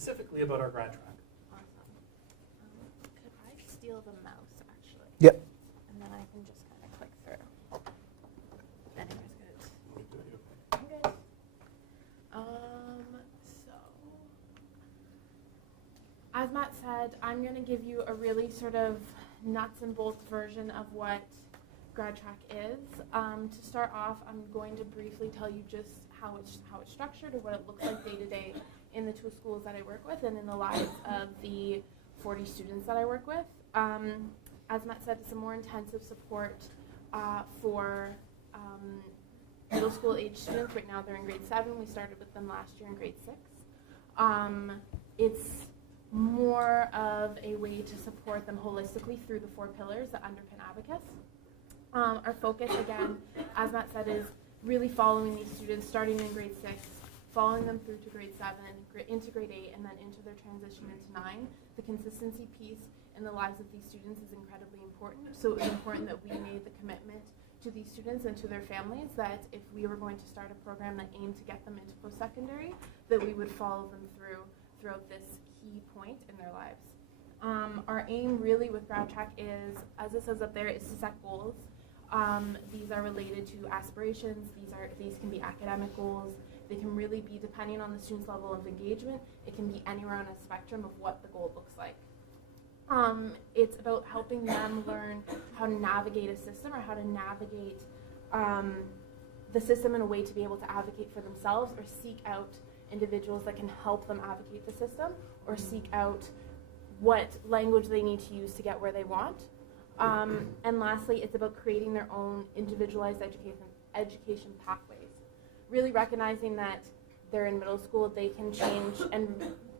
specifically about our grad track. Awesome. Could I steal the mouse, actually? Yep. And then I can just kind of click through. Anyways, good. Okay. I'm good. So, as Matt said, I'm going to give you a really sort of nuts and bolts version of what grad track is. To start off, I'm going to briefly tell you just how it's structured or what it looks like day to day in the 2 schools that I work with and in the lives of the 40 students that I work with. As Matt said, it's a more intensive support for middle school age students. Right now they're in grade 7. We started with them last year in grade 6. It's more of a way to support them holistically through the 4 pillars that underpin Abacus. Our focus, again, as Matt said, is really following these students starting in grade 6, following them through to grade 7, into grade 8, and then into their transition into 9. The consistency piece in the lives of these students is incredibly important. So it was important that we made the commitment to these students and to their families that if we were going to start a program that aimed to get them into post-secondary, that we would follow them throughout this key point in their lives. Our aim really with grad track is, as it says up there, is to set goals. These are related to aspirations. These can be academic goals. They can really be, depending on the student's level of engagement, it can be anywhere on a spectrum of what the goal looks like. It's about helping them learn how to navigate a system or how to navigate the system in a way to be able to advocate for themselves or seek out individuals that can help them advocate the system or seek out what language they need to use to get where they want. And lastly, it's about creating their own individualized education pathways. Really recognizing that they're in middle school, they can change, and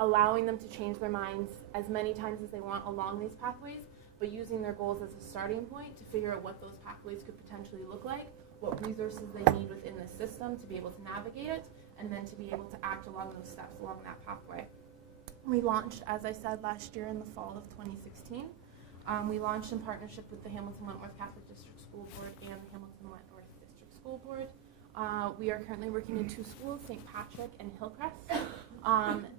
allowing them to change their minds as many times as they want along these pathways, but using their goals as a starting point to figure out what those pathways could potentially look like, what resources they need within the system to be able to navigate it, and then to be able to act along those steps along that pathway. We launched, as I said, last year in the fall of 2016. We launched in partnership with the Hamilton-Wentworth Catholic District School Board and the Hamilton-Wentworth District School Board. We are currently working in 2 schools, St. Patrick and Hillcrest.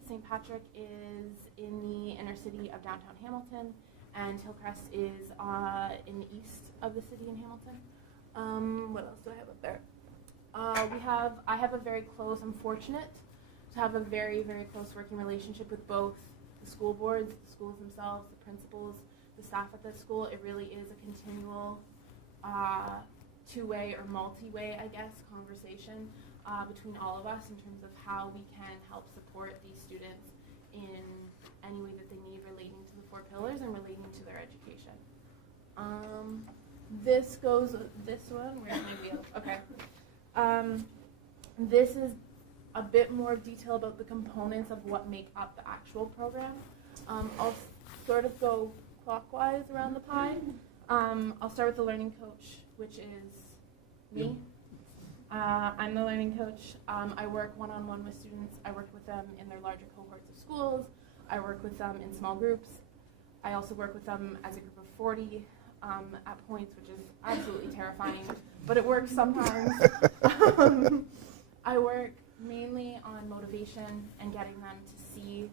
St. Patrick is in the inner city of downtown Hamilton, and Hillcrest is in the east of the city in Hamilton. What else do I have up there? I have a very close, I'm fortunate to have a very, very close working relationship with both the school boards, the schools themselves, the principals, the staff at the school. It really is a continual 2-way or multi-way, I guess, conversation between all of us in terms of how we can help support these students in any way that they need relating to the 4 pillars and relating to their education. This one, where's my wheel? Okay. This is a bit more detail about the components of what make up the actual program. I'll sort of go clockwise around the pie. I'll start with the learning coach, which is me. I'm the learning coach. I work one-on-one with students. I work with them in their larger cohorts of schools. I work with them in small groups. I also work with them as a group of 40 at points, which is absolutely terrifying, but it works sometimes. I work mainly on motivation and getting them to see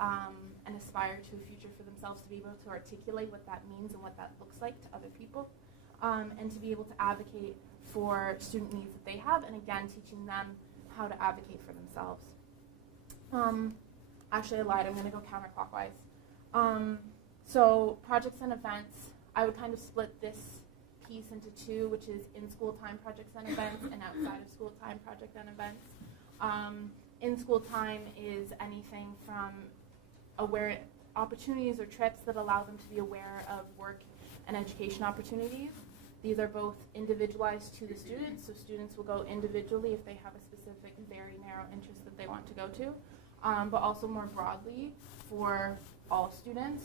and aspire to a future for themselves, to be able to articulate what that means and what that looks like to other people, and to be able to advocate for student needs that they have, and again, teaching them how to advocate for themselves. Actually, I lied. I'm going to go counterclockwise. So projects and events, I would kind of split this piece into 2, which is in-school time projects and events and outside of school time project and events. In-school time is anything from opportunities or trips that allow them to be aware of work and education opportunities. These are both individualized to the students, so students will go individually if they have a specific, very narrow interest that they want to go to, but also more broadly for all students.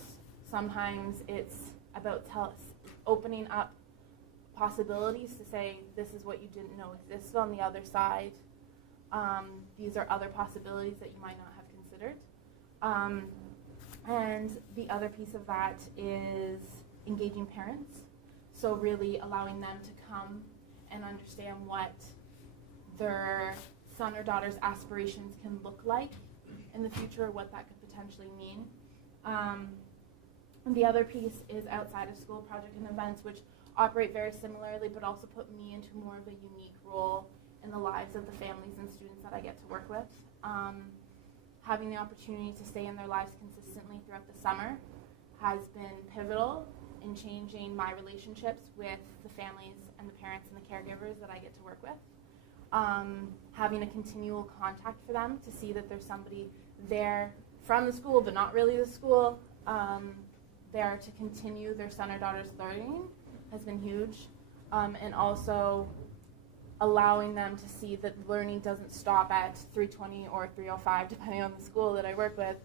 Sometimes it's about opening up possibilities to say, this is what you didn't know existed on the other side. These are other possibilities that you might not have considered. And the other piece of that is engaging parents. So really allowing them to come and understand what their son or daughter's aspirations can look like in the future, what that could potentially mean. And the other piece is outside of school project and events, which operate very similarly, but also put me into more of a unique role in the lives of the families and students that I get to work with. Having the opportunity to stay in their lives consistently throughout the summer has been pivotal in changing my relationships with the families and the parents and the caregivers that I get to work with. Having a continual contact for them to see that there's somebody there from the school, but not really the school, there to continue their son or daughter's learning has been huge. And also allowing them to see that learning doesn't stop at 3:20 or 3:05, depending on the school that I work with,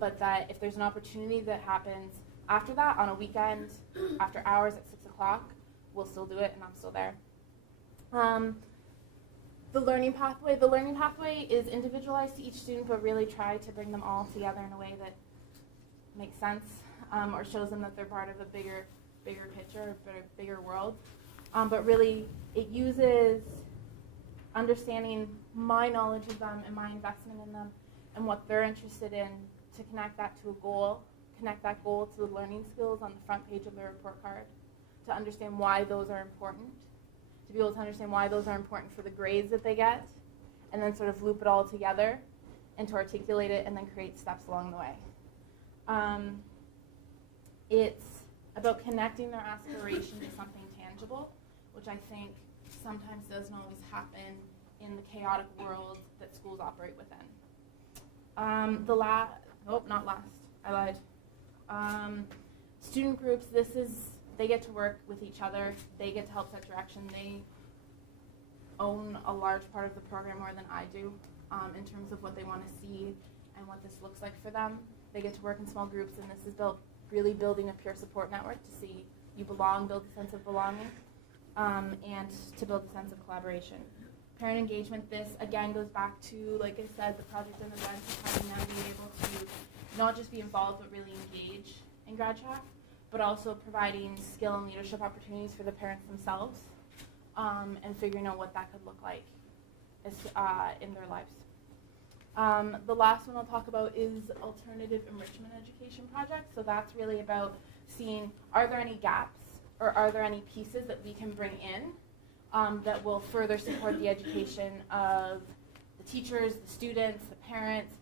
but that if there's an opportunity that happens after that, on a weekend, after hours at 6 o'clock, we'll still do it, and I'm still there. The learning pathway is individualized to each student, but really try to bring them all together in a way that makes sense, or shows them that they're part of a bigger picture, a bigger world. But really, it uses understanding my knowledge of them and my investment in them and what they're interested in to connect that to a goal, connect that goal to the learning skills on the front page of their report card, to understand why those are important, to be able to understand why those are important for the grades that they get, and then sort of loop it all together and to articulate it and then create steps along the way. It's about connecting their aspiration to something tangible, which I think sometimes doesn't always happen in the chaotic world that schools operate within. Student groups, they get to work with each other, they get to help set direction, they own a large part of the program more than I do in terms of what they want to see and what this looks like for them. They get to work in small groups, and this is really building a peer support network to see you belong, build a sense of belonging, and to build a sense of collaboration. Parent engagement, this again goes back to, like I said, the project and events, having them be able to not just be involved but really engage in grad track, but also providing skill and leadership opportunities for the parents themselves, and figuring out what that could look like in their lives. The last one I'll talk about is alternative enrichment education projects. So that's really about seeing, are there any gaps or are there any pieces that we can bring in that will further support the education of the teachers, the students, the parents,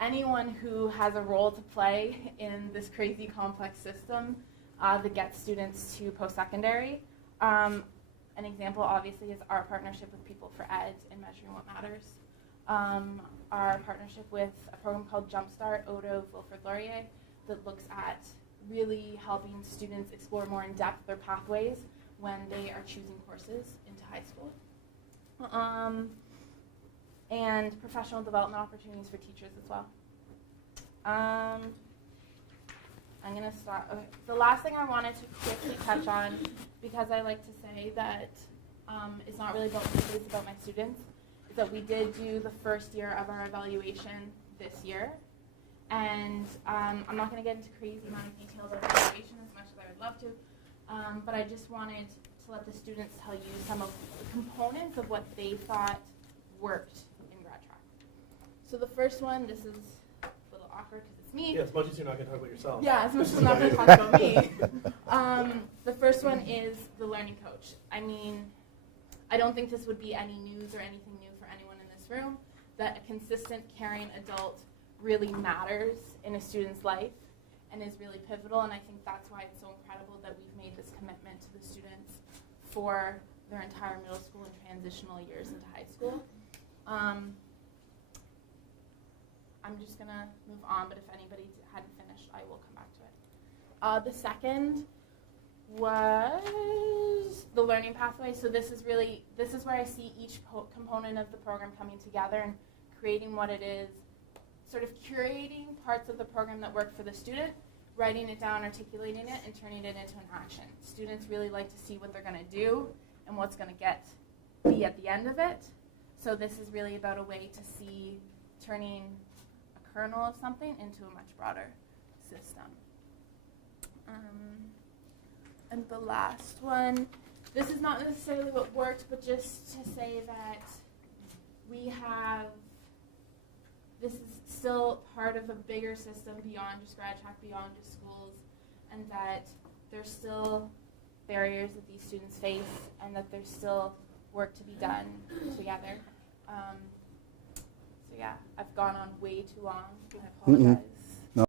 anyone who has a role to play in this crazy complex system that gets students to post-secondary. An example, obviously, is our partnership with People for Ed in Measuring What Matters. Our partnership with a program called Jumpstart out of Wilfrid Laurier that looks at really helping students explore more in depth their pathways when they are choosing courses into high school. And professional development opportunities for teachers as well. I'm going to start. Okay. The last thing I wanted to quickly touch on, because I like to say that it's not really about me, it's about my students, is that we did do the first year of our evaluation this year. And I'm not going to get into crazy amount of details of the evaluation as much as I would love to, but I just wanted to let the students tell you some of the components of what they thought worked in grad track. So the first one, this is a little awkward because it's me. Yeah, as much as you're not going to talk about yourself. Yeah, as much as I'm not going to talk about me. The first one is the learning coach. I mean, I don't think this would be any news or anything new for anyone in this room, that a consistent, caring adult really matters in a student's life and is really pivotal, and I think that's why it's so incredible that we've made this commitment to the students for their entire middle school and transitional years into high school. I'm just going to move on, but if anybody hadn't finished, I will come back to it. The second was the learning pathway. So this is where I see each component of the program coming together and creating what it is, sort of curating parts of the program that work for the student, writing it down, articulating it, and turning it into an action. Students really like to see what they're going to do and what's going to be at the end of it. So this is really about a way to see turning a kernel of something into a much broader system. And the last one, this is not necessarily what worked, but just to say that we have this is still part of a bigger system beyond just grad track, beyond just schools, and that there's still barriers that these students face, and that there's still work to be done together. So yeah, I've gone on way too long, and I apologize.